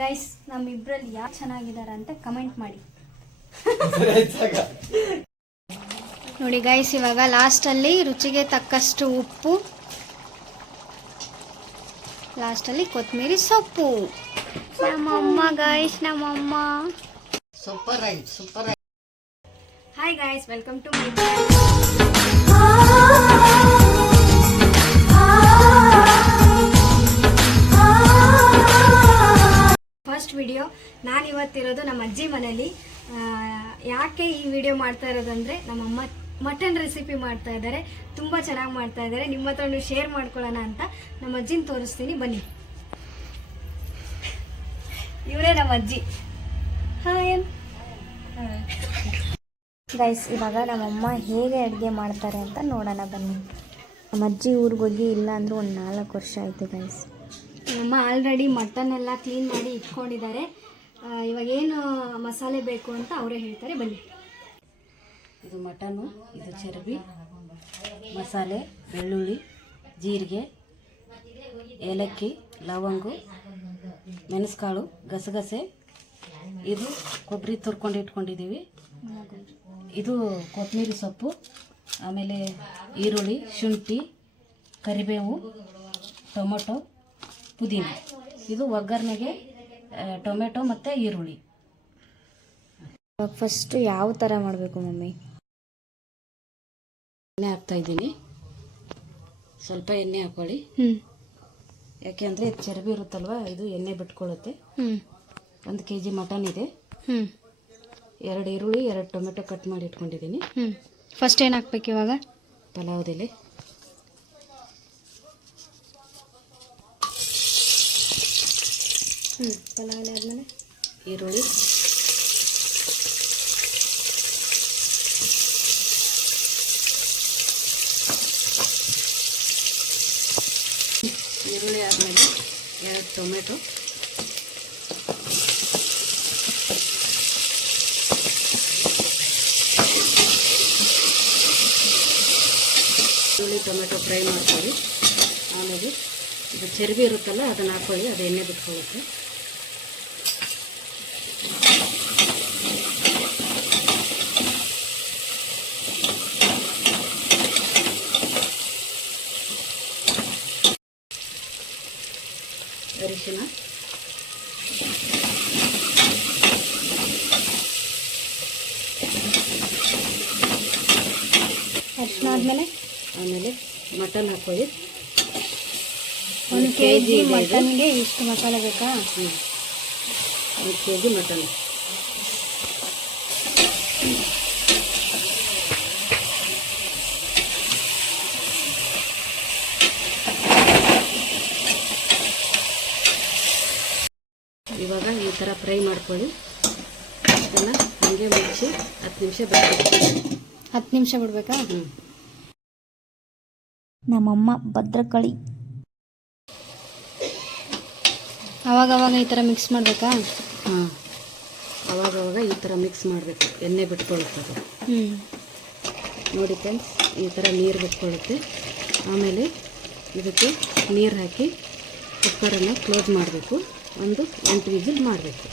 Guys ನಮ್ಮಿಬ್ರಲ್ಲಿ ಯಾರು ಚೆನ್ನಾಗಿದ್ದಾರೆ ಅಂತ ಕಮೆಂಟ್ ಮಾಡಿ. ನೋಡಿ ಗೈಸ್ ಇವಾಗ ಲಾಸ್ಟಲ್ಲಿ ರುಚಿಗೆ ತಕ್ಕಷ್ಟು ಉಪ್ಪು ಲಾಸ್ಟಲ್ಲಿ ಕೊತ್ತಂಬರಿ ಸೊಪ್ಪು. ನಮ್ಮಮ್ಮ ಗೈಸ್ ನಮ್ಮಮ್ಮ. ಸೂಪರ್ ಆಯ್ತು ಸೂಪರ್ ಆಯ್ತು hi guys welcome to my ಇವತ್ತಿರೋದು ನಮ್ಮ ಅಜ್ಜಿ ಮನೇಲಿ. ಯಾಕೆ ಈ ವಿಡಿಯೋ ಮಾಡ್ತಾ ಇರೋದಂದ್ರೆ ನಮ್ಮಮ್ಮ ಮಟನ್ ರೆಸಿಪಿ ಮಾಡ್ತಾ ಇದ್ದಾರೆ. ತುಂಬ ಚೆನ್ನಾಗಿ ಮಾಡ್ತಾ ಇದ್ದಾರೆ. ನಿಮ್ಮ ಹತ್ರ ಶೇರ್ ಮಾಡ್ಕೊಳ್ಳೋಣ ಅಂತ ನಮ್ಮ ಅಜ್ಜಿನ ತೋರಿಸ್ತೀನಿ. ಬನ್ನಿ. ಇವರೇ ನಮ್ಮ ಅಜ್ಜಿ. ಹಾಯ್ ಗೈಸ್ ಇವಾಗ ನಮ್ಮಮ್ಮ ಹೇಗೆ ಅಡುಗೆ ಮಾಡ್ತಾರೆ ಅಂತ ನೋಡೋಣ ಬನ್ನಿ. ನಮ್ಮ ಅಜ್ಜಿ ಊರಿಗೆ ಹೋಗಿ ಇಲ್ಲ ಅಂದರೂ ಒಂದು ನಾಲ್ಕು ವರ್ಷ ಆಯಿತು ಗೈಸ್ ನಮ್ಮಮ್ಮ ಆಲ್ರೆಡಿ ಮಟನ್ ಎಲ್ಲ ಕ್ಲೀನ್ ಮಾಡಿ ಇಟ್ಕೊಂಡಿದ್ದಾರೆ. ಇವಾಗ ಏನು ಮಸಾಲೆ ಬೇಕು ಅಂತ ಅವರೇ ಹೇಳ್ತಾರೆ, ಬನ್ನಿ. ಇದು ಮಟನು, ಇದು ಚರ್ಬಿ, ಮಸಾಲೆ, ಬೆಳ್ಳುಳ್ಳಿ, ಜೀರಿಗೆ, ಏಲಕ್ಕಿ, ಲವಂಗು, ಮೆಣಸ್ಕಾಳು, ಗಸಗಸೆ. ಇದು ಕೊಬ್ಬರಿ ತುರ್ಕೊಂಡು ಇಟ್ಕೊಂಡಿದ್ದೀವಿ. ಇದು ಕೊತ್ತಂಬರಿ ಸೊಪ್ಪು, ಆಮೇಲೆ ಈರುಳ್ಳಿ, ಶುಂಠಿ, ಕರಿಬೇವು, ಟೊಮೊಟೊ, ಪುದೀನ. ಇದು ಒಗ್ಗರಣೆಗೆ ಟೊಮೆಟೊ ಮತ್ತು ಈರುಳ್ಳಿ. ಇವಾಗ ಫಸ್ಟು ಯಾವ ಥರ ಮಾಡಬೇಕು ಮಮ್ಮಿ? ಎಣ್ಣೆ ಹಾಕ್ತಾ ಇದ್ದೀನಿ. ಸ್ವಲ್ಪ ಎಣ್ಣೆ ಹಾಕೊಳ್ಳಿ. ಹ್ಞೂ ಯಾಕೆಂದರೆ ಇದು ಚರ್ಬಿ ಇರುತ್ತಲ್ವ ಇದು ಎಣ್ಣೆ ಬಿಟ್ಕೊಳ್ಳುತ್ತೆ. ಹ್ಞೂ ಒಂದು ಕೆ ಜಿ ಮಟನ್ ಇದೆ. ಹ್ಞೂ ಎರಡು ಈರುಳ್ಳಿ ಎರಡು ಟೊಮೆಟೊ ಕಟ್ ಮಾಡಿ ಇಟ್ಕೊಂಡಿದ್ದೀನಿ. ಹ್ಞೂ ಫಸ್ಟ್ ಏನು ಹಾಕ್ಬೇಕು ಇವಾಗ? ಪಲಾವ್ದೆಲೆ ಹ್ಞೂ ಪಲಾವ್ ಆದಮೇಲೆ? ಈರುಳ್ಳಿ. ಈರುಳ್ಳಿ ಆದಮೇಲೆ ಎರಡು ಟೊಮೆಟೊ. ಈರುಳ್ಳಿ, ಟೊಮೆಟೊ ಫ್ರೈ ಮಾಡ್ಕೊಳ್ಳಿ ಆಮೇಲೆ ಇದು ಚರ್ಬಿ ಇರುತ್ತಲ್ಲ, ಅದನ್ನು ಹಾಕೊಳ್ಳಿ ಅದು ಎಣ್ಣೆ ಬಿಟ್ಕೊಳ್ಳುತ್ತೆ ಅರಿಶಿನ ಅರ್ಶಿನ ಆದಮೇಲೆ ಆಮೇಲೆ ಮಟನ್ ಹಾಕೊಳ್ಳಿ ಒಂದು ಕೆ ಜಿ ಮಟನ್ಗೆ ಇಷ್ಟು ಮಸಾಲೆ ಬೇಕಾ? ಹ್ಞೂ ಒಂದು ಕೆ ಜಿ ಮಟನ್. ಇವಾಗ ಈ ಥರ ಫ್ರೈ ಮಾಡ್ಕೊಳ್ಳಿ. ಅದನ್ನು ಹಂಗೆ ಮುಚ್ಚಿ ಹತ್ತು ನಿಮಿಷ ಬಿಡ್ಬೇಕು ಹತ್ತು ನಿಮಿಷ ಬಿಡ್ಬೇಕಾ? ಹ್ಞೂ ನಮ್ಮಮ್ಮ ಭದ್ರಕಳಿ. ಅವಾಗ ಅವಾಗ ಈ ಥರ ಮಿಕ್ಸ್ ಮಾಡಬೇಕಾ? ಹಾಂ. ಅವಾಗವಾಗ ಈ ಥರ ಮಿಕ್ಸ್ ಮಾಡಬೇಕು. ಎಣ್ಣೆ ಬಿಟ್ಕೊಳ್ಳುತ್ತೆ ಹ್ಞೂ ನೋಡಿ ಫ್ರೆಂಡ್ಸ್ ಈ ಥರ ನೀರು ಬಿಟ್ಕೊಳ್ಳುತ್ತೆ ಆಮೇಲೆ ಇದಕ್ಕೆ ನೀರು ಹಾಕಿ ಕುಕ್ಕರನ್ನು ಕ್ಲೋಸ್ ಮಾಡಬೇಕು. ಒಂದು ಎಂಟು ವಿಜಿಲ್ ಮಾಡಬೇಕು.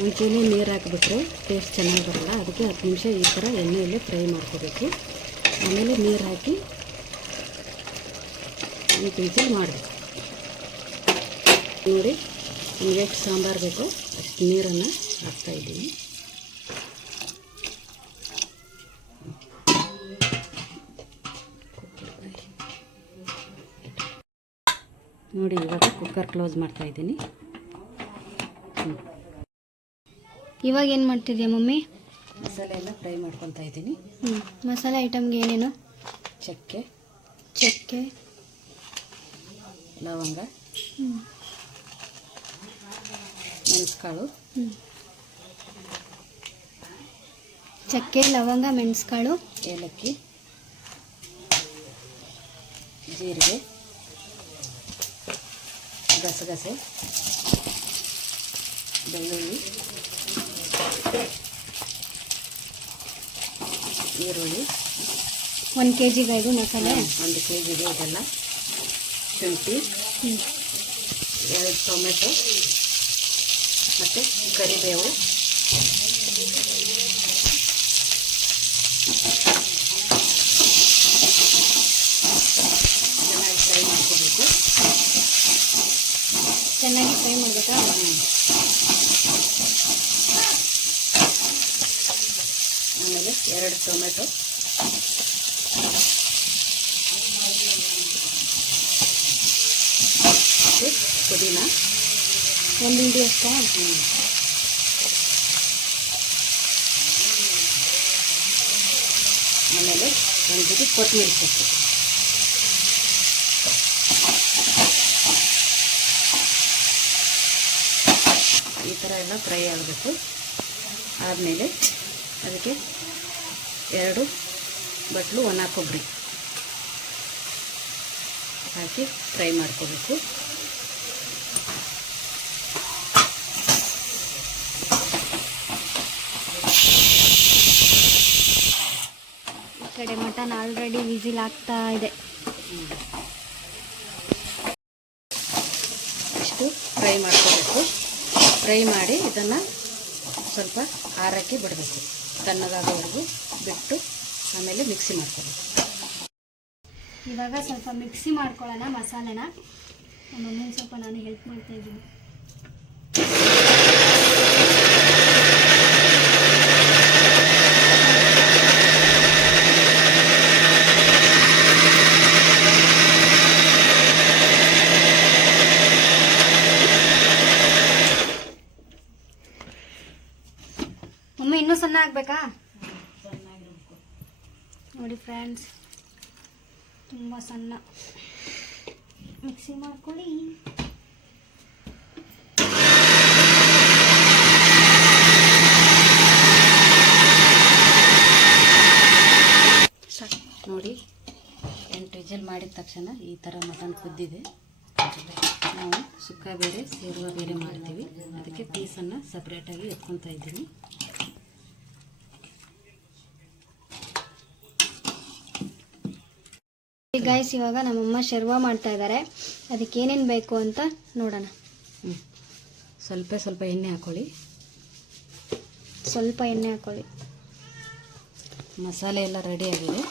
ಮುಂಚೆನೇ ನೀರು ಹಾಕಿಬಿಟ್ರೆ ಟೇಸ್ಟ್ ಚೆನ್ನಾಗಿ ಬರಲ್ಲ. ಅದಕ್ಕೆ ಹತ್ತು ನಿಮಿಷ ಈ ಥರ ಎಣ್ಣೆಯಲ್ಲೇ ಫ್ರೈ ಮಾಡ್ಕೋಬೇಕು. ಆಮೇಲೆ ನೀರು ಹಾಕಿ ಒಂದು ವಿಸಿಲ್ ಮಾಡಬೇಕು. ನೋಡಿ, ನಿಮ್ಗೆ ಎಷ್ಟು ಸಾಂಬಾರು ಬೇಕೋ ಅಷ್ಟು ನೀರನ್ನು ಹಾಕ್ತಾಯಿದ್ದೀನಿ ನೋಡಿ, ಇವಾಗ ಕುಕ್ಕರ್ ಕ್ಲೋಸ್ ಮಾಡ್ತಾ ಇದ್ದೀನಿ. ಇವಾಗ ಏನು ಮಾಡ್ತಿದ್ಯಾ ಮಮ್ಮಿ? ಮಸಾಲೆ ಎಲ್ಲ ಫ್ರೈ ಮಾಡ್ಕೊತಾ ಇದ್ದೀನಿ. ಹ್ಞೂ ಮಸಾಲೆ ಐಟಮ್ಗೆ ಏನೇನು? ಚಕ್ಕೆ. ಚಕ್ಕೆ. ಲವಂಗ. ಮೆಣಸ್ಕಾಳು. ಚಕ್ಕೆ ಲವಂಗ ಮೆಣಸ್ಕಾಳು. ಏಲಕ್ಕಿ. ಜೀರಿಗೆ. ಗಸಗಸೆ. ಬೆಳ್ಳುಳ್ಳಿ. ಈರುಳ್ಳಿ. ಒಂದು ಕೆ ಜಿಗೆ ಇದು ಮಸಾಲೆ ಒಂದು ಕೆ ಜಿಗೆ ಇದೆಲ್ಲ. ಶುಂಠಿ. ಎರಡು ಟೊಮೆಟೊ. ಮತ್ತು ಕರಿಬೇವು ಚೆನ್ನಾಗಿ ಫ್ರೈ ಮಾಡ್ಕೋಬೇಕು ಚೆನ್ನಾಗಿ ಫ್ರೈ ಮಾಡಬೇಕಾ ಆಮೇಲೆ ಎರಡು ಟೊಮೆಟೊ. ಮತ್ತು ಪುದೀನ. ಒಂದು ಇಂಡಿ ಅಷ್ಟೇ? ಆಮೇಲೆ ಒಂದು ಜೊತೆ ಕೊತ್ತಂಬರಿ ಸೊಪ್ಪು. ಈ ಥರ ಎಲ್ಲ ಫ್ರೈ ಆಗಬೇಕು ಆದಮೇಲೆ ಅದಕ್ಕೆ ಎರಡು ಬಟ್ಲು ಒಣ ಕೊಬ್ಬರಿ. ಹಾಕಿ ಫ್ರೈ ಮಾಡ್ಕೋಬೇಕು. ಈ ಕಡೆ ಮಟನ್ ಆಲ್ರೆಡಿ ವಿಸಿಲ್ ಆಗ್ತಾ ಇದೆ. ಇಷ್ಟು ಫ್ರೈ ಮಾಡ್ಕೋಬೇಕು. ಫ್ರೈ ಮಾಡಿ ಇದನ್ನು ಸ್ವಲ್ಪ ಆರಕ್ಕೆ ಬಿಡಬೇಕು. ತಣ್ಣಗಾಗೋವರೆಗೂ ಬಿಟ್ಟು ಆಮೇಲೆ ಮಿಕ್ಸಿ ಮಾಡ್ಕೋಬೇಕು. ಇವಾಗ ಸ್ವಲ್ಪ ಮಿಕ್ಸಿ ಮಾಡ್ಕೊಳ್ಳೋಣ ಮಸಾಲೆನ. ನಮ್ಮ ಸ್ವಲ್ಪ ನಾನು ಹೆಲ್ಪ್ ಮಾಡ್ತಾ ಇದ್ದೀನಿ ಮಮ್ಮಿ ಇನ್ನೂ ಸಣ್ಣ ಆಗ್ಬೇಕಾ ನೋಡಿ ಫ್ರೆಂಡ್ಸ್, ತುಂಬ ಸಣ್ಣ ಮಿಕ್ಸಿ ಮಾಡ್ಕೊಳ್ಳಿ. ನೋಡಿ, ಎಂಟು ವಿಜಲ್ ಮಾಡಿದ ತಕ್ಷಣ ಈ ಥರ ಮಟನ್ ಕುದ್ದಿದೆ. ನಾವು ಸುಕ್ಕ ಬೇರೆ ಸೇರುವ ಬೇರೆ ಮಾಡ್ತೀವಿ. ಅದಕ್ಕೆ ಪೀಸನ್ನು ಸಪ್ರೇಟಾಗಿ ಎತ್ಕೊತಾ ಇದ್ದೀನಿ ಗೈಸ್ ಇವಾಗ ನಮ್ಮಮ್ಮ ಶರ್ವ ಮಾಡ್ತಾ ಇದ್ದಾರೆ ಅದಕ್ಕೆ ಏನೇನು ಬೇಕು ಅಂತ ನೋಡೋಣ. ಹ್ಞೂ ಸ್ವಲ್ಪ ಸ್ವಲ್ಪ ಎಣ್ಣೆ ಹಾಕ್ಕೊಳ್ಳಿ ಸ್ವಲ್ಪ ಎಣ್ಣೆ ಹಾಕೊಳ್ಳಿ. ಮಸಾಲೆ ಎಲ್ಲ ರೆಡಿ ಆಗಿದೆ.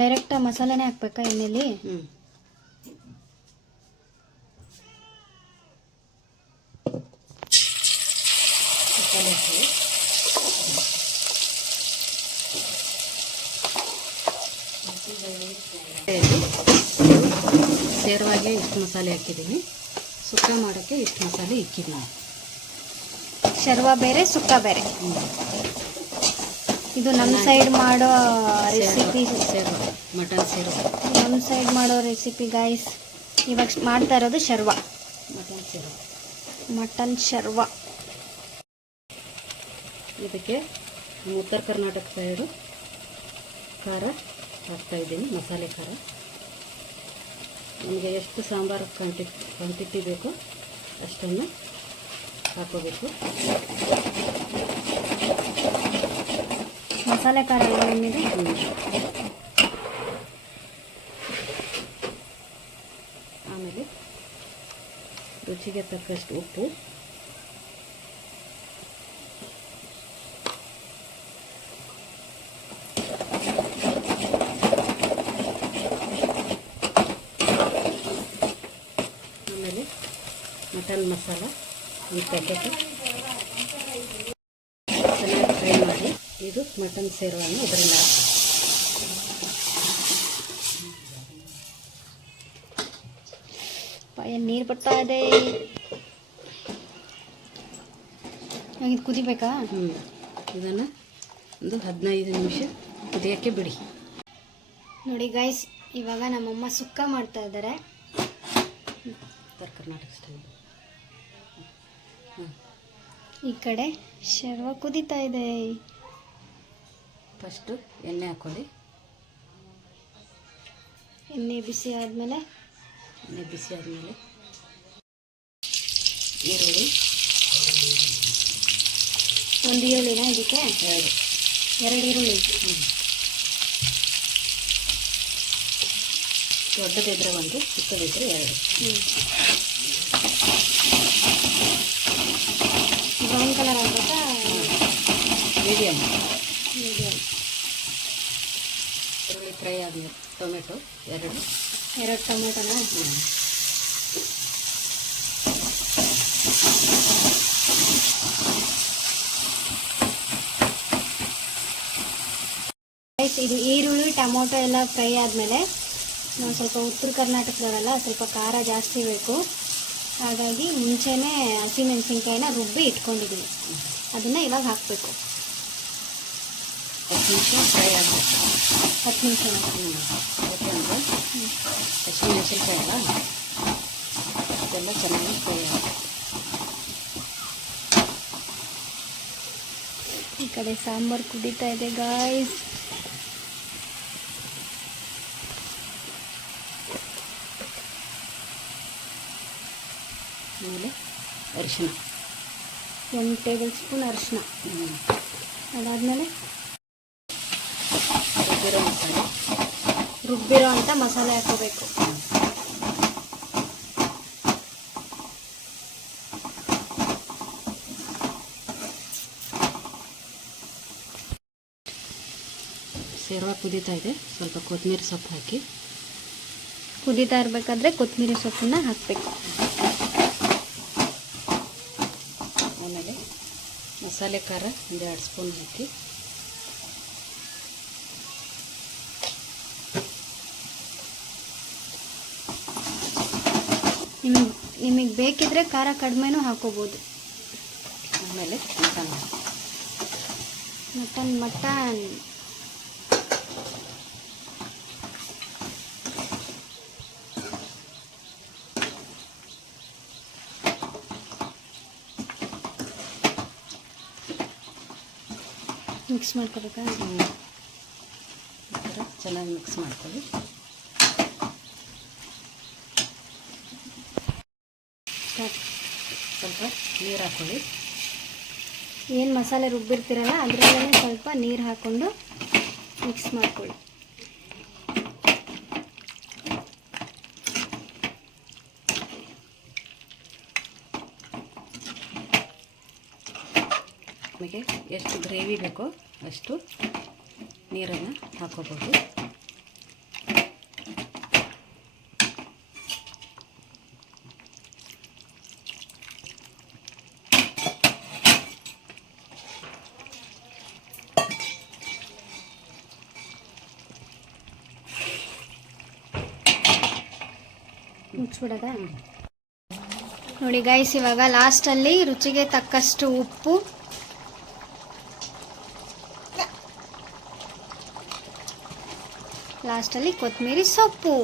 ಡೈರೆಕ್ಟ್ ಮಸಾಲೆನೇ ಹಾಕ್ಬೇಕಾ ಎಣ್ಣೆಲಿ? ಹ್ಞೂ ಮಸಾಲೆ ಹಾಕ್ಕೊಳ್ಳಿ ಸೇರುವಾಗೆ ಇಷ್ಟು ಮಸಾಲೆ ಹಾಕಿದ್ದೀನಿ. ಸುಕ್ಕ ಮಾಡೋಕ್ಕೆ ಇಷ್ಟು ಮಸಾಲೆ ಇಕ್ಕಿದ್ದೀನಿ ಶರ್ವ ಬೇರೆ ಸುಕ್ಕ ಬೇರೆ. ಇದು ನಮ್ಮ ಸೈಡ್ ಮಾಡೋ ರೆಸಿಪಿ ಸೇರುವ ಮಟನ್ ಸೇರುವ ನಮ್ಮ ಸೈಡ್ ಮಾಡೋ ರೆಸಿಪಿ ಗೈಸ್ ಇವಾಗ ಮಾಡ್ತಾ ಇರೋದು ಶರ್ವ. ಮಟನ್ ಸೇರುವ ಮಟನ್ ಶರ್ವ. ಇದಕ್ಕೆ ಉತ್ತರ ಕರ್ನಾಟಕ ಸೈಡು ಖಾರ ಹಾಕ್ತಾ ಇದ್ದೀನಿ ಮಸಾಲೆ ಖಾರ. ನಮಗೆ ಎಷ್ಟು ಸಾಂಬಾರು ಕ್ವಾಂಟಿ ಕ್ವಾಂಟಿಟಿ ಬೇಕು ಅಷ್ಟನ್ನು ಹಾಕೋಬೇಕು. ಮಸಾಲೆ ಖಾರ ಏನಿದೆ? ಆಮೇಲೆ ರುಚಿಗೆ ತಕ್ಕಷ್ಟು ಉಪ್ಪು ಆಮೇಲೆ ಮಟನ್ ಮಸಾಲ ಈ ಪ್ಯಾಕೆಟ್ ಚೆನ್ನಾಗಿ ಫ್ರೈ ಮಾಡಿ. ಇದು ಮಟನ್ ಸೇರುವನ್ನು ಇದರಿಂದ. ಏನು ನೀರು ಬರ್ತಾ ಇದೆ. ಇದು ಕುದಿಬೇಕಾ? ಹ್ಞೂ ಇದನ್ನು ಒಂದು ಹದಿನೈದು ನಿಮಿಷ ಕುದಿಯೋಕ್ಕೆ ಬಿಡಿ. ನೋಡಿ ಗೈಸ್ ಇವಾಗ ನಮ್ಮಮ್ಮ ಸುಕ್ಕ ಮಾಡ್ತಾ ಇದ್ದಾರೆ. ಉತ್ತರ ಕರ್ನಾಟಕ ಸ್ಟೈಲ್. ಈ ಕಡೆ ಶರ್ವ ಕುದೀತಾ ಇದೆ. ಫಸ್ಟು ಎಣ್ಣೆ ಹಾಕೊಳ್ಳಿ. ಎಣ್ಣೆ ಬಿಸಿ ಆದಮೇಲೆ ಎಣ್ಣೆ ಬಿಸಿ ಆದಮೇಲೆ ಈರುಳ್ಳಿ. ಒಂದು ಈರುಳ್ಳಿನ ಇದಕ್ಕೆ? ಎರಡು. ಎರಡು ಈರುಳ್ಳಿ. ದೊಡ್ಡದಿದ್ರೆ ಒಂದು ಚಿಕ್ಕದಿದ್ರೆ ಎರಡು. ಮೀಡಿಯಮ್ ಮೀಡಿಯಮ್ ಈರುಳ್ಳಿ ಫ್ರೈ ಆದಮೇಲೆ ಟೊಮೆಟೊ ಎರಡು. ಎರಡು ಟೊಮೆಟೊನ? ಇದು ಈರುಳ್ಳಿ ಟೊಮೊಟೊ ಎಲ್ಲ ಫ್ರೈ ಆದಮೇಲೆ ನಾವು ಸ್ವಲ್ಪ ಉತ್ತರ ಕರ್ನಾಟಕದವಲ್ಲ ಸ್ವಲ್ಪ ಖಾರ ಜಾಸ್ತಿ ಬೇಕು. ಹಾಗಾಗಿ ಮುಂಚೆನೇ ಹಸಿಮೆಣಸಿನ್ಕಾಯಿನ ರುಬ್ಬಿ ಇಟ್ಕೊಂಡಿದ್ದೀವಿ ಅದನ್ನು ಇವಾಗ ಹಾಕಬೇಕು. ಹತ್ತು ನಿಮಿಷ ಫ್ರೈ ಆಗಬೇಕು ಹತ್ತು ನಿಮಿಷ ಹ್ಞೂ ಯಾಕೆಂದರೆ ಹಸಿಮೆಣಸಿನ್ಕಾಯಿ ಅಲ್ಲ ಇದೆಲ್ಲ ಚೆನ್ನಾಗಿ ಫ್ರೈ ಆಗುತ್ತೆ ಈ ಕಡೆ ಸಾಂಬಾರು ಕುದೀತಾ ಇದೆ ಗಾಯ್ಸ್ ಆಮೇಲೆ ಅರಿಶಿನ ಒಂದು ಟೇಬಲ್ ಸ್ಪೂನ್ ಅರಿಶಿನ ಅದಾದಮೇಲೆ ರುಬ್ಬಿರೋ ಮಸಾಲೆ ರುಬ್ಬಿರೋ ಅಂಥ ಮಸಾಲೆ ಹಾಕೋಬೇಕು. ಸೇರ್ವ ಕುದೀತಾ ಇದೆ. ಸ್ವಲ್ಪ ಕೊತ್ತಂಬರಿ ಸೊಪ್ಪು ಹಾಕಿ. ಕುದೀತಾ ಇರಬೇಕಾದ್ರೆ ಕೊತ್ತಂಬರಿ ಸೊಪ್ಪನ್ನ ಹಾಕಬೇಕು. ಆಮೇಲೆ ಮಸಾಲೆ ಖಾರ ಒಂದು ಎರಡು ಸ್ಪೂನ್ ಹಾಕಿ. ನಿಮಗೆ ನಿಮಗೆ ಬೇಕಿದ್ರೆ ಖಾರ ಕಡಿಮೆನೂ ಹಾಕೋಬೋದು. ಆಮೇಲೆ ಮಟನ್. Mutton mutton. ಮಿಕ್ಸ್ ಮಾಡ್ಕೋಬೇಕಾ? ಈ ಥರ ಚೆನ್ನಾಗಿ ಮಿಕ್ಸ್ ಮಾಡ್ಕೊಳ್ಳಿ. ಸ್ವಲ್ಪ ನೀರು ಹಾಕ್ಕೊಳ್ಳಿ ಏನು ಮಸಾಲೆ ರುಬ್ಬಿರ್ತೀರಲ್ಲ ಅದರಲ್ಲೇ ಸ್ವಲ್ಪ ನೀರು ಹಾಕ್ಕೊಂಡು ಮಿಕ್ಸ್ ಮಾಡ್ಕೊಳ್ಳಿ. ನಮಗೆ ಎಷ್ಟು ಗ್ರೇವಿ ಬೇಕೋ ಅಷ್ಟು ನೀರನ್ನು ಹಾಕೋಬೋದು. ಮುಚ್ಚಿಬಿಡೋದ? ನೋಡಿ ಗೈಸ್ ಇವಾಗ ಲಾಸ್ಟಲ್ಲಿ ರುಚಿಗೆ ತಕ್ಕಷ್ಟು ಉಪ್ಪು. ಲಾಸ್ಟಲ್ಲಿ ಕೊತ್ತಂಬರಿ ಸೊಪ್ಪು.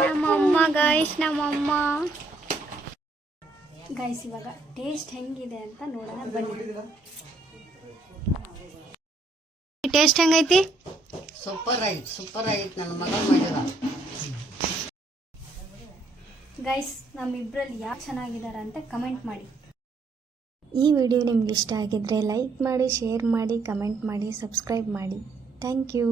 ನಮ್ಮಮ್ಮ ಗೈಸ್ ನಮ್ಮಮ್ಮ. ಗೈಸ್ ಇವಾಗ ಟೇಸ್ಟ್ ಹೆಂಗಿದೆ ಅಂತ ನೋಡೋಣ ಬನ್ನಿ. ಟೇಸ್ಟ್ ಹೆಂಗೈತಿ? ಸೂಪರ್ ಆಗಿತ್ತು ಸೂಪರ್ ಆಗಿತ್ತು ನನ್ನ ಮಗ ಮಾಡಿದ. ಗೈಸ್ ನಮ್ಮಿಬ್ರಲ್ಲಿ ಯಾರು ಚೆನ್ನಾಗಿದ್ದಾರೆ ಅಂತ ಕಮೆಂಟ್ ಮಾಡಿ. ಈ ವಿಡಿಯೋ ನಿಮ್ಗೆ ಇಷ್ಟ ಆಗಿದ್ರೆ ಲೈಕ್ ಮಾಡಿ ಶೇರ್ ಮಾಡಿ ಕಮೆಂಟ್ ಮಾಡಿ ಸಬ್ಸ್ಕ್ರೈಬ್ ಮಾಡಿ. Thank you